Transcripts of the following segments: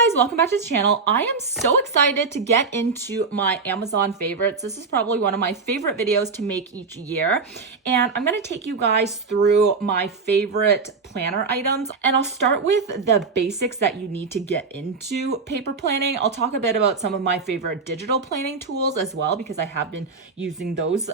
Hey guys, welcome back to the channel. I am so excited to get into my Amazon favorites. This is probably one of my favorite videos to make each year. And I'm going to take you guys through my favorite planner items. And I'll start with the basics that you need to get into paper planning. I'll talk a bit about some of my favorite digital planning tools as well, because I have been using those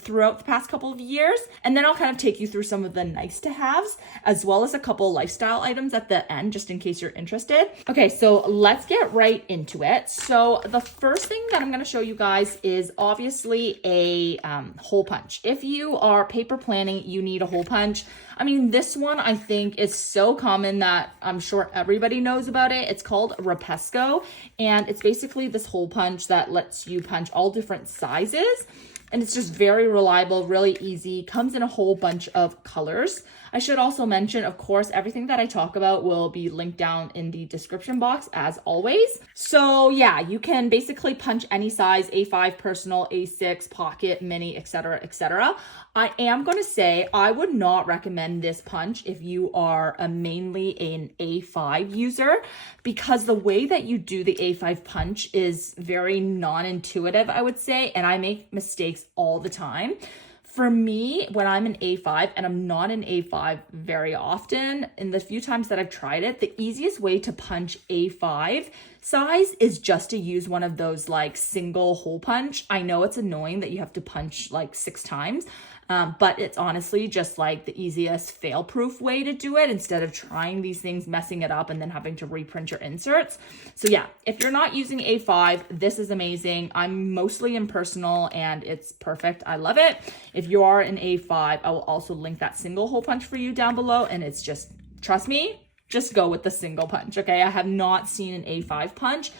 throughout the past couple of years. And then I'll kind of take you through some of the nice to haves, as well as a couple lifestyle items at the end, just in case you're interested. Okay, so let's get right into it. So the first thing that I'm going to show you guys is obviously a hole punch. If you are paper planning, you need a hole punch. I mean, this one I think is so common that I'm sure everybody knows about it. It's called Rapesco, and it's basically this hole punch that lets you punch all different sizes. And it's just very reliable, really easy, comes in a whole bunch of colors. I should also mention, of course, everything that I talk about will be linked down in the description box as always. So yeah, you can basically punch any size, A5 personal, A6, pocket, mini, etc., etc. I am going to say I would not recommend this punch if you are mainly an A5 user, because the way that you do the A5 punch is very non-intuitive, I would say, and I make mistakes all the time. For me, when I'm an A5, and I'm not an A5 very often, in the few times that I've tried it, the easiest way to punch A5 size is just to use one of those like single hole punch. I know it's annoying that you have to punch like 6 times, but it's honestly just like the easiest fail-proof way to do it instead of trying these things, messing it up, and then having to reprint your inserts. So yeah, if you're not using A5, this is amazing. I'm mostly in personal and it's perfect. I love it. If you are an A5, I will also link that single hole punch for you down below, and it's just, trust me, just go with the single punch, okay? I have not seen an A5 punch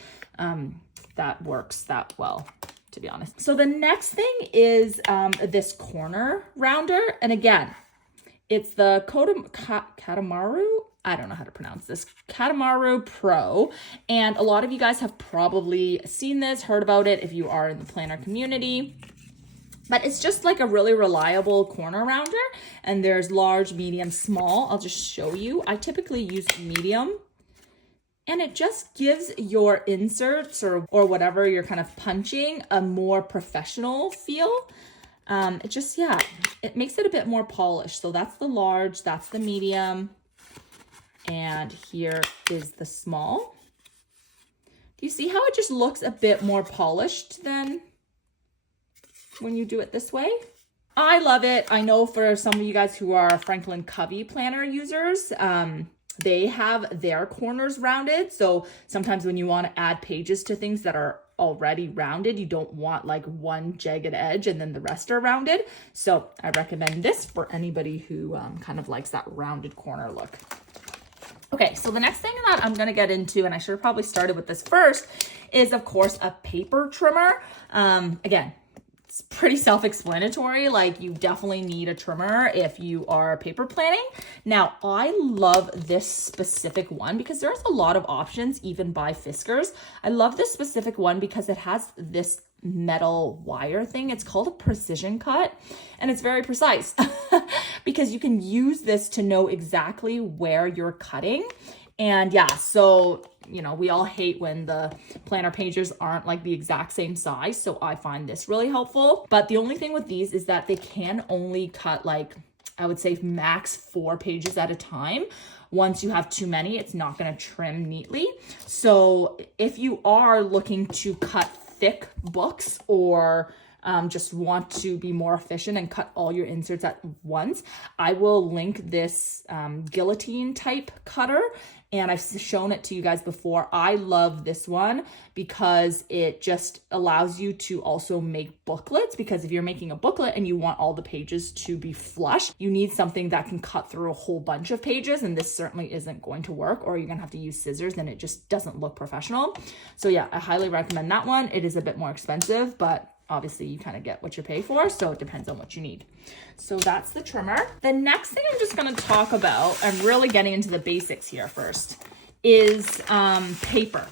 that works that well, to be honest. So the next thing is this corner rounder. And again, it's the Katamaru. I don't know how to pronounce this. Katamaru Pro. And a lot of you guys have probably seen this, heard about it if you are in the planner community. But it's just like a really reliable corner rounder. And there's large, medium, small. I'll just show you. I typically use medium. And it just gives your inserts or whatever you're kind of punching a more professional feel. It just, yeah, it makes it a bit more polished. So that's the large, that's the medium. And here is the small. Do you see how it just looks a bit more polished than when you do it this way? I love it. I know for some of you guys who are Franklin Covey planner users, they have their corners rounded. So sometimes when you want to add pages to things that are already rounded, you don't want like one jagged edge and then the rest are rounded. So I recommend this for anybody who kind of likes that rounded corner look. Okay, so the next thing that I'm going to get into, and I should have probably started with this first, is of course a paper trimmer. Again, it's pretty self-explanatory. Like, you definitely need a trimmer if you are paper planning. Now, I love this specific one because there's a lot of options even by Fiskars. I love this specific one because it has this metal wire thing. It's called a precision cut, and it's very precise because you can use this to know exactly where you're cutting. And yeah, so, you know, we all hate when the planner pages aren't like the exact same size. So I find this really helpful. But the only thing with these is that they can only cut like, I would say max 4 pages at a time. Once you have too many, it's not going to trim neatly. So if you are looking to cut thick books or just want to be more efficient and cut all your inserts at once, I will link this guillotine type cutter, and I've shown it to you guys before. I love this one because it just allows you to also make booklets, because if you're making a booklet and you want all the pages to be flush, you need something that can cut through a whole bunch of pages, and this certainly isn't going to work, or you're gonna have to use scissors and it just doesn't look professional. So yeah, I highly recommend that one. It is a bit more expensive, but obviously you kind of get what you pay for, so it depends on what you need. So that's the trimmer. The next thing I'm just going to talk about, I'm really getting into the basics here first, is paper.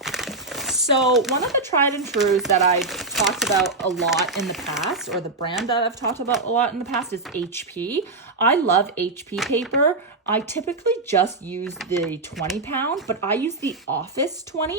So one of the tried and trues that I've talked about a lot in the past, or the brand that I've talked about a lot in the past, is HP. I love HP paper. I typically just use the 20 pound, but I use the Office 20,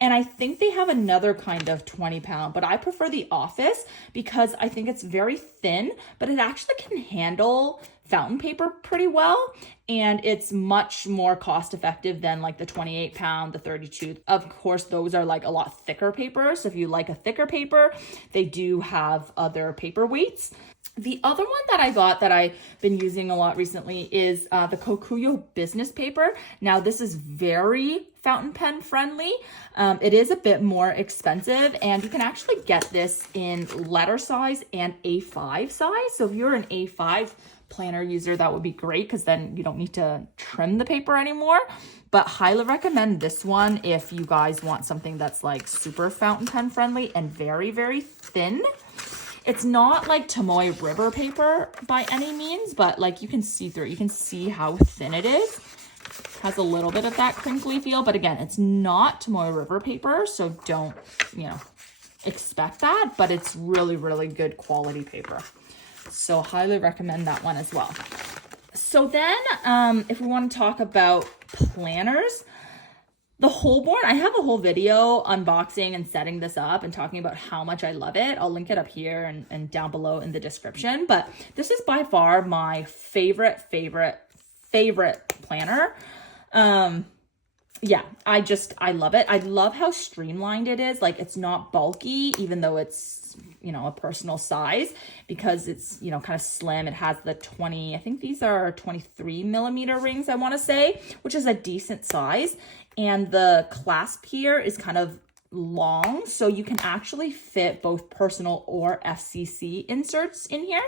and I think they have another kind of 20 pound, but I prefer the Office because I think it's very thin, but it actually can handle fountain paper pretty well, and it's much more cost effective than like the 28 pound, the 32. Of course, those are like a lot thicker paper, so if you like a thicker paper, they do have other paper weights. The other one that I got that I've been using a lot recently is the Kokuyo business paper. Now this is very fountain pen friendly. It is a bit more expensive, and you can actually get this in letter size and A5 size. So if you're an A5 planner user, that would be great because then you don't need to trim the paper anymore. But highly recommend this one if you guys want something that's like super fountain pen friendly and very, very thin. It's not like Tomoe River paper by any means, but like you can see through it. You can see how thin it is. Has a little bit of that crinkly feel, but again, it's not Tomoe River paper, so don't, expect that, but it's really, really good quality paper. So highly recommend that one as well. So then, if we want to talk about planners, the Holborn, I have a whole video unboxing and setting this up and talking about how much I love it. I'll link it up here and down below in the description. But this is by far my favorite planner. Yeah, I love it. I love how streamlined it is. Like, it's not bulky, even though it's, a personal size, because it's, kind of slim. It has the 20, I think these are 23 millimeter rings, I want to say, which is a decent size. And the clasp here is kind of long, so you can actually fit both personal or FCC inserts in here.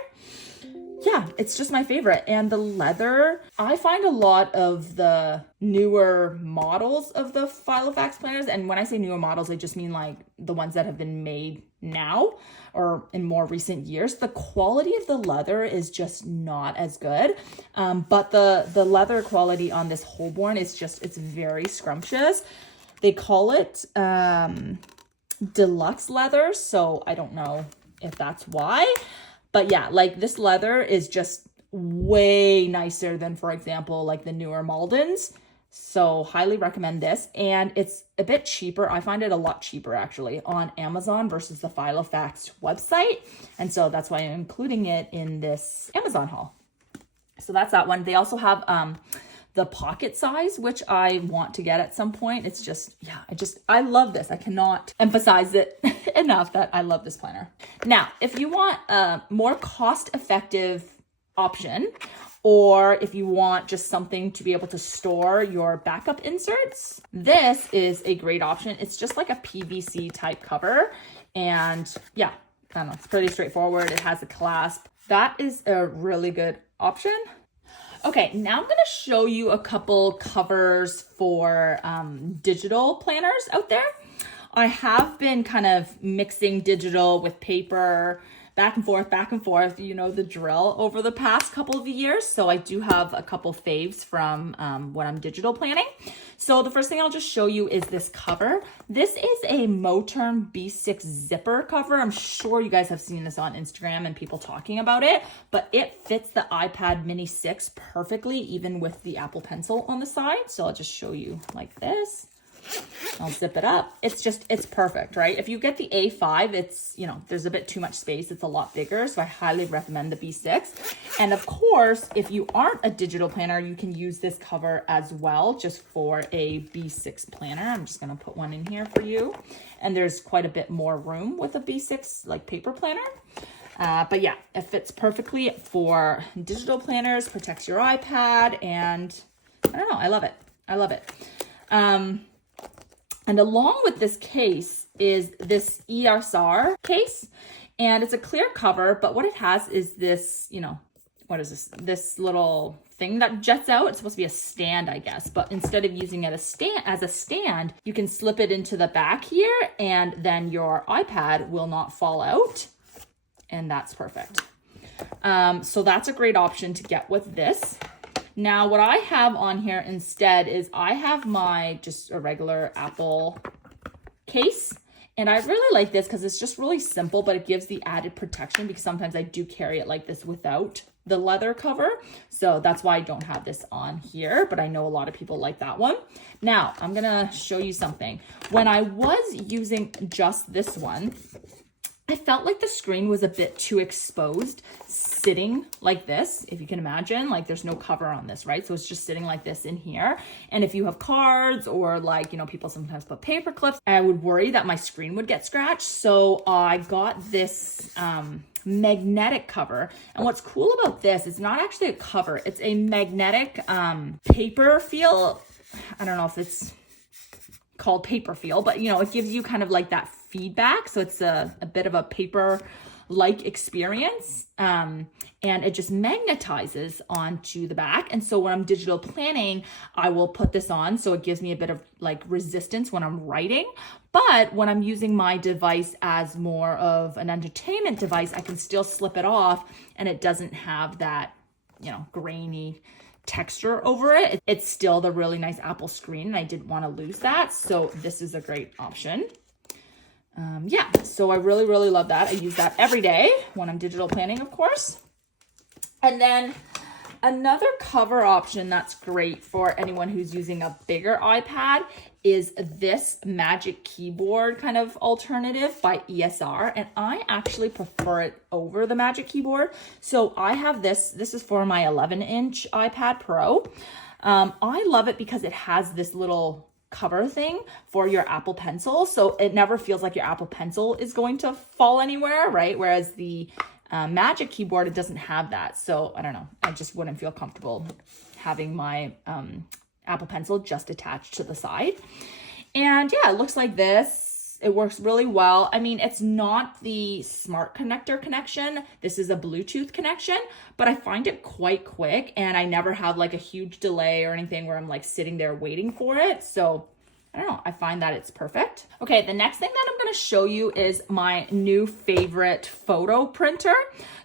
Yeah, it's just my favorite. And the leather, I find a lot of the newer models of the Filofax planners, and when I say newer models, I just mean like the ones that have been made now or in more recent years, the quality of the leather is just not as good. But the leather quality on this Holborn is just, it's very scrumptious. They call it deluxe leather, so I don't know if that's why. But yeah, like this leather is just way nicer than, for example, like the newer Maldens. So highly recommend this. And it's a bit cheaper. I find it a lot cheaper actually on Amazon versus the Filofax website. And so that's why I'm including it in this Amazon haul. So that's that one. They also have the pocket size, which I want to get at some point. It's just, yeah, I love this. I cannot emphasize it enough that I love this planner. Now, if you want a more cost-effective option, or if you want just something to be able to store your backup inserts, this is a great option. It's just like a PVC type cover. And yeah, I don't know, it's pretty straightforward. It has a clasp. That is a really good option. Okay, now I'm going to show you a couple covers for digital planners out there. I have been kind of mixing digital with paper, back and forth, you know the drill, over the past couple of years. So I do have a couple faves from when I'm digital planning. So the first thing I'll just show you is this cover. This is a Moterm B6 zipper cover. I'm sure you guys have seen this on Instagram and people talking about it, but it fits the iPad Mini 6 perfectly, even with the Apple Pencil on the side. So I'll just show you like this. I'll zip it up. It's perfect, right? If you get the A5, it's, there's a bit too much space. It's a lot bigger. So I highly recommend the B6. And of course, if you aren't a digital planner, you can use this cover as well, just for a B6 planner. I'm just going to put one in here for you. And there's quite a bit more room with a B6 like paper planner. But yeah, it fits perfectly for digital planners, protects your iPad, and I don't know, I love it. I love it. And along with this case is this ESR case, and it's a clear cover, but what it has is this, what is this? This little thing that jets out. It's supposed to be a stand, I guess, but instead of using it as a stand, you can slip it into the back here, and then your iPad will not fall out, and that's perfect. So that's a great option to get with this. Now, what I have on here instead is I have my just a regular Apple case. And I really like this because it's just really simple, but it gives the added protection because sometimes I do carry it like this without the leather cover. So that's why I don't have this on here, but I know a lot of people like that one. Now, I'm gonna show you something. When I was using just this one, I felt like the screen was a bit too exposed sitting like this. If you can imagine, like there's no cover on this, right? So it's just sitting like this in here. And if you have cards or like, you know, people sometimes put paper clips, I would worry that my screen would get scratched. So I got this magnetic cover. And what's cool about this, it's not actually a cover. It's a magnetic paper feel. I don't know if it's called paper feel, but you know, it gives you kind of like that feedback. So it's a bit of a paper-like experience. And it just magnetizes onto the back. And so when I'm digital planning, I will put this on. So it gives me a bit of like resistance when I'm writing. But when I'm using my device as more of an entertainment device, I can still slip it off and it doesn't have that, you know, grainy texture over it. It's still the really nice Apple screen and I didn't want to lose that. So this is a great option. Yeah, so I really, really love that. I use that every day when I'm digital planning, of course. And then another cover option that's great for anyone who's using a bigger iPad is this Magic Keyboard kind of alternative by ESR. And I actually prefer it over the Magic Keyboard. So I have this is for my 11-inch iPad Pro. I love it because it has this little cover thing for your Apple Pencil. So it never feels like your Apple Pencil is going to fall anywhere, right? Whereas the Magic Keyboard, it doesn't have that. So I don't know, I just wouldn't feel comfortable having my Apple Pencil just attached to the side. And yeah, it looks like this. It works really well. I mean, it's not the smart connector connection. This is a Bluetooth connection, but I find it quite quick and I never have like a huge delay or anything where I'm like sitting there waiting for it. So I don't know, I find that it's perfect. Okay, the next thing that I'm gonna show you is my new favorite photo printer.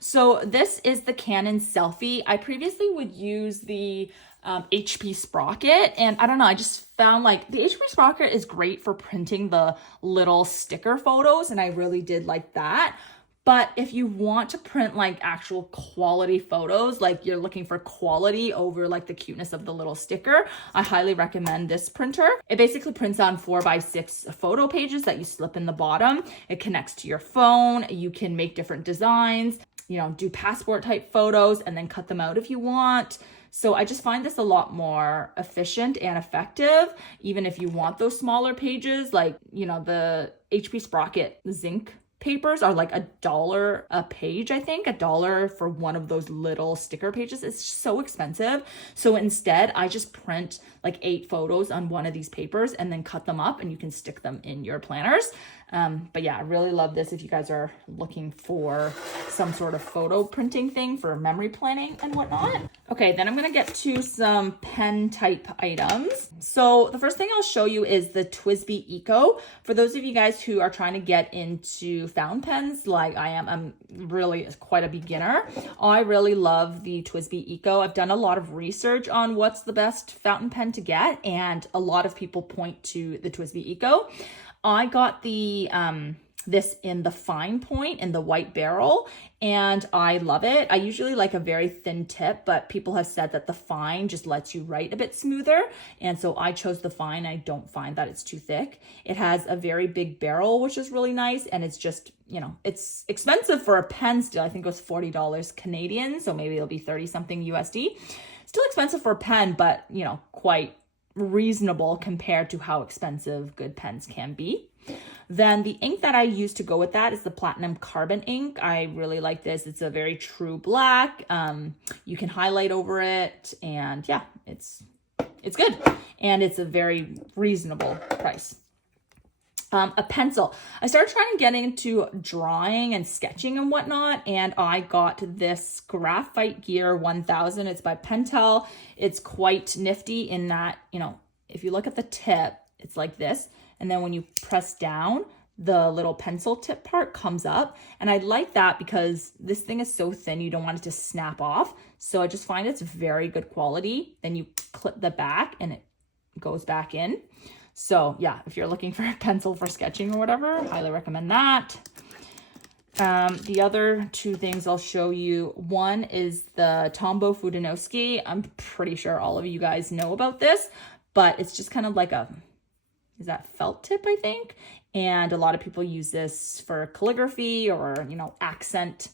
So this is the Canon Selfie. I previously would use the HP Sprocket, and I don't know, I just found like the HP Sprocket is great for printing the little sticker photos, and I really did like that. But if you want to print like actual quality photos, like you're looking for quality over like the cuteness of the little sticker, I highly recommend this printer. It basically prints on 4x6 photo pages that you slip in the bottom. It connects to your phone. You can make different designs, you know, do passport type photos and then cut them out if you want. So I just find this a lot more efficient and effective, even if you want those smaller pages, like, you know, the HP Sprocket zinc papers are like $1 a page, I think. $1 for one of those little sticker pages. It's so expensive. So instead, I just print like 8 photos on one of these papers and then cut them up and you can stick them in your planners. But yeah, I really love this if you guys are looking for some sort of photo printing thing for memory planning and whatnot. Okay, then I'm gonna get to some pen type items. So the first thing I'll show you is the TWSBI Eco. For those of you guys who are trying to get into fountain pens like I am, I'm really quite a beginner. I really love the TWSBI Eco. I've done a lot of research on what's the best fountain pen to get, and a lot of people point to the TWSBI Eco. I got the this in the fine point in the white barrel, and I love it. I usually like a very thin tip, but people have said that the fine just lets you write a bit smoother, and so I chose the fine. I don't find that it's too thick. It has a very big barrel, which is really nice, and it's just, you know, it's expensive for a pen still. I think it was $40 Canadian, so maybe it'll be 30 something USD. Still expensive for a pen, but, you know, quite reasonable compared to how expensive good pens can be. Then the ink that I use to go with that is the platinum carbon ink. I really like this. It's a very true black. You can highlight over it, and yeah, it's good, and it's a very reasonable price. A pencil. I started trying to get into drawing and sketching and whatnot, and I got this Graphite Gear 1000. It's by Pentel. It's quite nifty in that, you know, if you look at the tip, it's like this, and then when you press down, the little pencil tip part comes up, and I like that because this thing is so thin, you don't want it to snap off. So I just find it's very good quality. Then you clip the back and it goes back in. So yeah, if you're looking for a pencil for sketching or whatever, highly recommend that. The other two things I'll show you, one is the Tombow Fudinowski. I'm pretty sure all of you guys know about this, but it's just kind of like a, is that felt tip, I think? And a lot of people use this for calligraphy or, you know, accent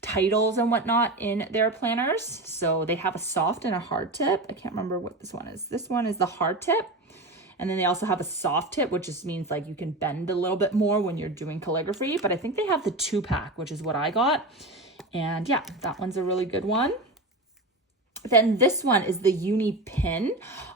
titles and whatnot in their planners. So they have a soft and a hard tip. I can't remember what this one is. This one is the hard tip. And then they also have a soft tip, which just means like you can bend a little bit more when you're doing calligraphy. But I think they have the 2-pack, which is what I got. And yeah, that one's a really good one. Then this one is the Uni Pin.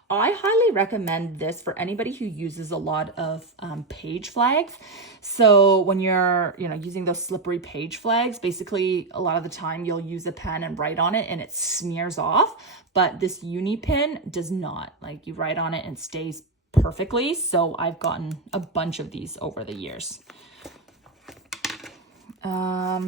I highly recommend this for anybody who uses a lot of page flags. So when you're, you know, using those slippery page flags, basically a lot of the time you'll use a pen and write on it and it smears off. But this Uni Pin does not. Like, you write on it and stays perfectly. So I've gotten a bunch of these over the years. I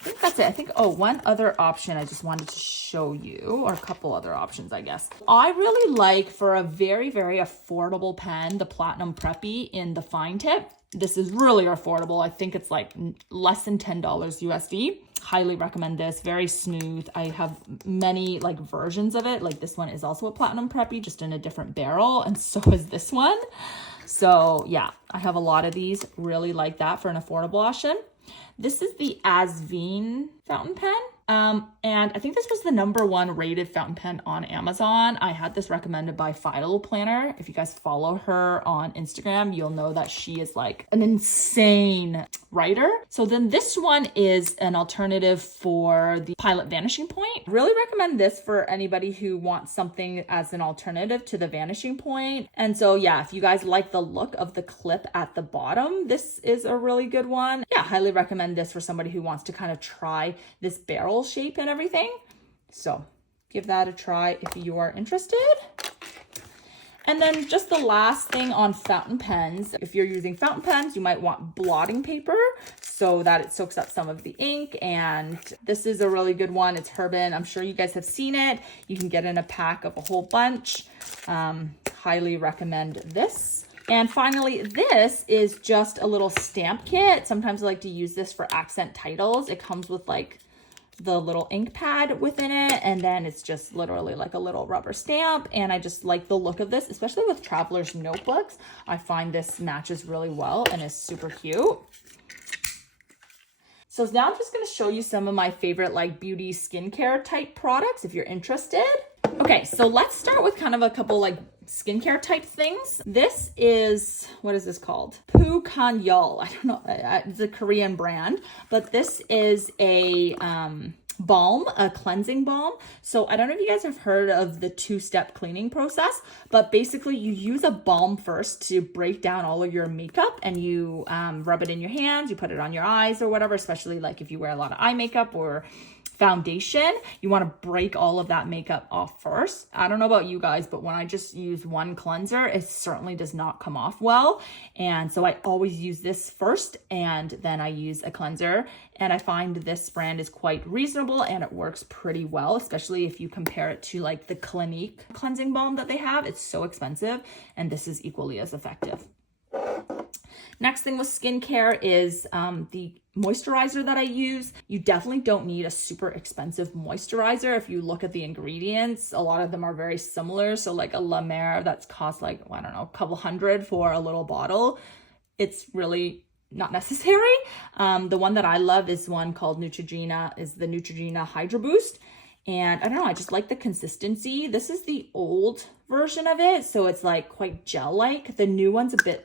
think that's it. I think, oh, one other option I just wanted to show you, or a couple other options, I guess. I really like, for a very, very affordable pen, the Platinum Preppy in the fine tip. This is really affordable. I think it's like less than $10 USD. Highly recommend this. Very smooth. I have many like versions of it. Like this one is also a Platinum Preppy, just in a different barrel, and so is this one. So yeah, I have a lot of these. Really like that for an affordable option. This is the Asveen fountain pen. And I think this was the #1 rated fountain pen on Amazon. I had this recommended by Filofax Planner. If you guys follow her on Instagram, you'll know that she is like an insane writer. So then this one is an alternative for the Pilot Vanishing Point. Really recommend this for anybody who wants something as an alternative to the Vanishing Point. And so yeah, if you guys like the look of the clip at the bottom, this is a really good one. Yeah, highly recommend this for somebody who wants to kind of try this barrel shape and everything. So give that a try if you are interested. And then just the last thing on fountain pens. If you're using fountain pens, you might want blotting paper so that it soaks up some of the ink. And this is a really good one. It's Herbin. I'm sure you guys have seen it. You can get in a pack of a whole bunch. Highly recommend this. And finally, this is just a little stamp kit. Sometimes I like to use this for accent titles. It comes with like the little ink pad within it, and then it's just literally like a little rubber stamp. And I just like the look of this, especially with traveler's notebooks. I find this matches really well and is super cute. So now I'm just going to show you some of my favorite like beauty skincare type products if you're interested. Okay, so let's start with kind of a couple like skincare type things. This is, what is this called? Poo Kanyol. I don't know, it's a Korean brand, but this is a balm, a cleansing balm. So I don't know if you guys have heard of the 2-step cleaning process, but basically you use a balm first to break down all of your makeup, and you rub it in your hands, you put it on your eyes or whatever, especially like if you wear a lot of eye makeup or foundation, you want to break all of that makeup off first. I don't know about you guys, but when I just use one cleanser, it certainly does not come off well. And so I always use this first, and then I use a cleanser. And I find this brand is quite reasonable and it works pretty well, especially if you compare it to like the Clinique cleansing balm that they have. It's so expensive, and this is equally as effective. Next thing with skincare is the moisturizer that I use. You definitely don't need a super expensive moisturizer. If you look at the ingredients, a lot of them are very similar. So like a La Mer that's cost like, I don't know, a couple $100 for a little bottle. It's really not necessary. The one that I love is one called Neutrogena, is the Neutrogena Hydro Boost. And I don't know, I just like the consistency. This is the old version of it, so it's like quite gel-like. The new one's a bit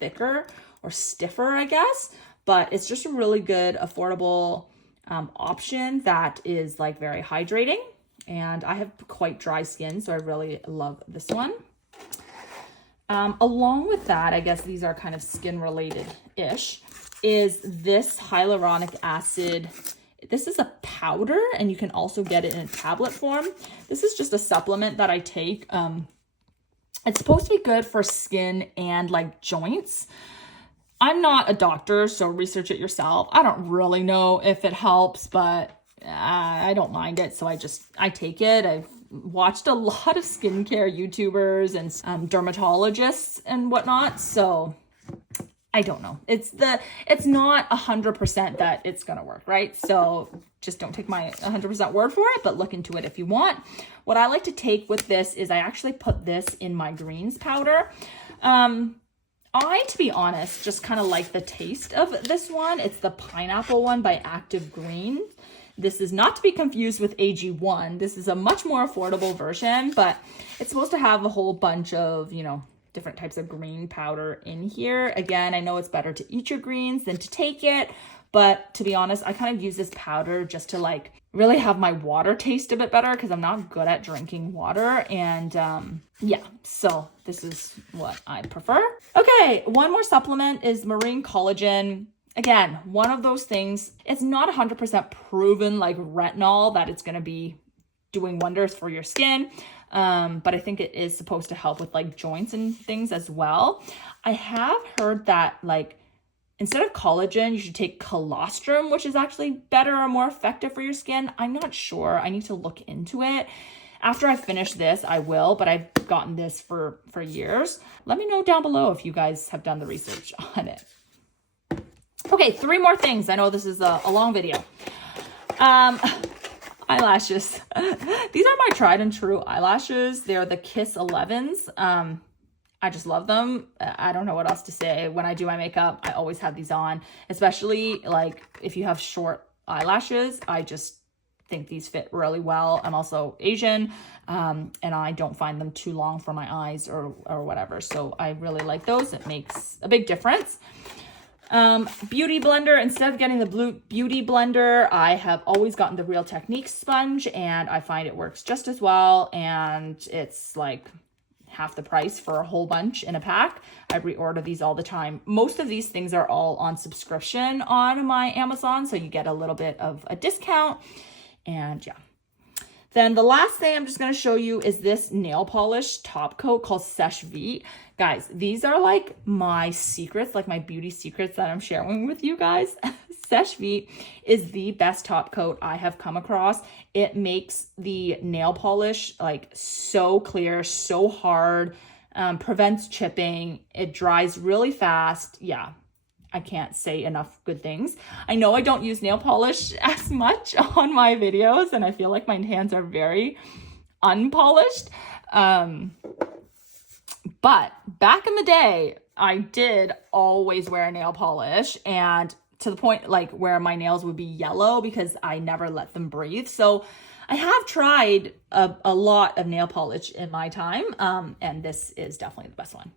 thicker or stiffer, I guess, but it's just a really good, affordable option that is like very hydrating. And I have quite dry skin, so I really love this one. Along with that, I guess these are kind of skin related-ish, is this hyaluronic acid. This is a powder, and you can also get it in a tablet form. This is just a supplement that I take. It's supposed to be good for skin and like joints. I'm not a doctor, so research it yourself. I don't really know if it helps, but I don't mind it. So I take it. I've watched a lot of skincare YouTubers and dermatologists and whatnot. So I don't know. It's not 100% that it's going to work, right? So just don't take my 100% word for it, but look into it if you want. What I like to take with this is I actually put this in my greens powder. To be honest, just kind of like the taste of this one. It's the pineapple one by Active Green. This is not to be confused with AG1. This is a much more affordable version, but it's supposed to have a whole bunch of, different types of green powder in here. Again, I know it's better to eat your greens than to take it, but to be honest, I kind of use this powder just to like really have my water taste a bit better because I'm not good at drinking water. And yeah, so this is what I prefer. Okay, one more supplement is marine collagen. Again, one of those things, it's not 100% proven like retinol that it's going to be doing wonders for your skin. But I think it is supposed to help with like joints and things as well. I have heard that like instead of collagen, you should take colostrum, which is actually better or more effective for your skin. I'm not sure. I need to look into it. After I finish this, I will, but I've gotten this for years. Let me know down below if you guys have done the research on it. Okay, 3 more things. I know this is a long video. Eyelashes. These are my tried and true eyelashes. They're the Kiss 11s. I just love them. I don't know what else to say. When I do my makeup, I always have these on, especially like if you have short eyelashes. I just think these fit really well. I'm also Asian, and I don't find them too long for my eyes or whatever. So I really like those. It makes a big difference. Beauty blender, instead of getting the beauty blender, I have always gotten the Real Technique sponge, and I find it works just as well, and it's like half the price for a whole bunch in a pack. I reorder these all the time. Most of these things are all on subscription on my Amazon, so you get a little bit of a discount, and yeah. Then the last thing I'm just going to show you is this nail polish top coat called Seche Vite. Guys, these are like my secrets, like my beauty secrets that I'm sharing with you guys. Seche Vite is the best top coat I have come across. It makes the nail polish like so clear, so hard, prevents chipping. It dries really fast. Yeah. I can't say enough good things. I know I don't use nail polish as much on my videos, and I feel like my hands are very unpolished. But back in the day, I did always wear nail polish, and to the point like where my nails would be yellow because I never let them breathe. So I have tried a lot of nail polish in my time, and this is definitely the best one.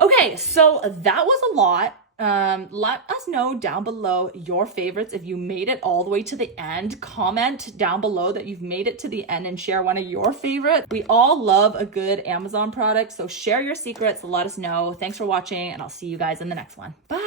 Okay, so that was a lot. Let us know down below your favorites. If you made it all the way to the end, comment down below that you've made it to the end and share one of your favorites. We all love a good Amazon product, so share your secrets. Let us know. Thanks for watching, and I'll see you guys in the next one. Bye.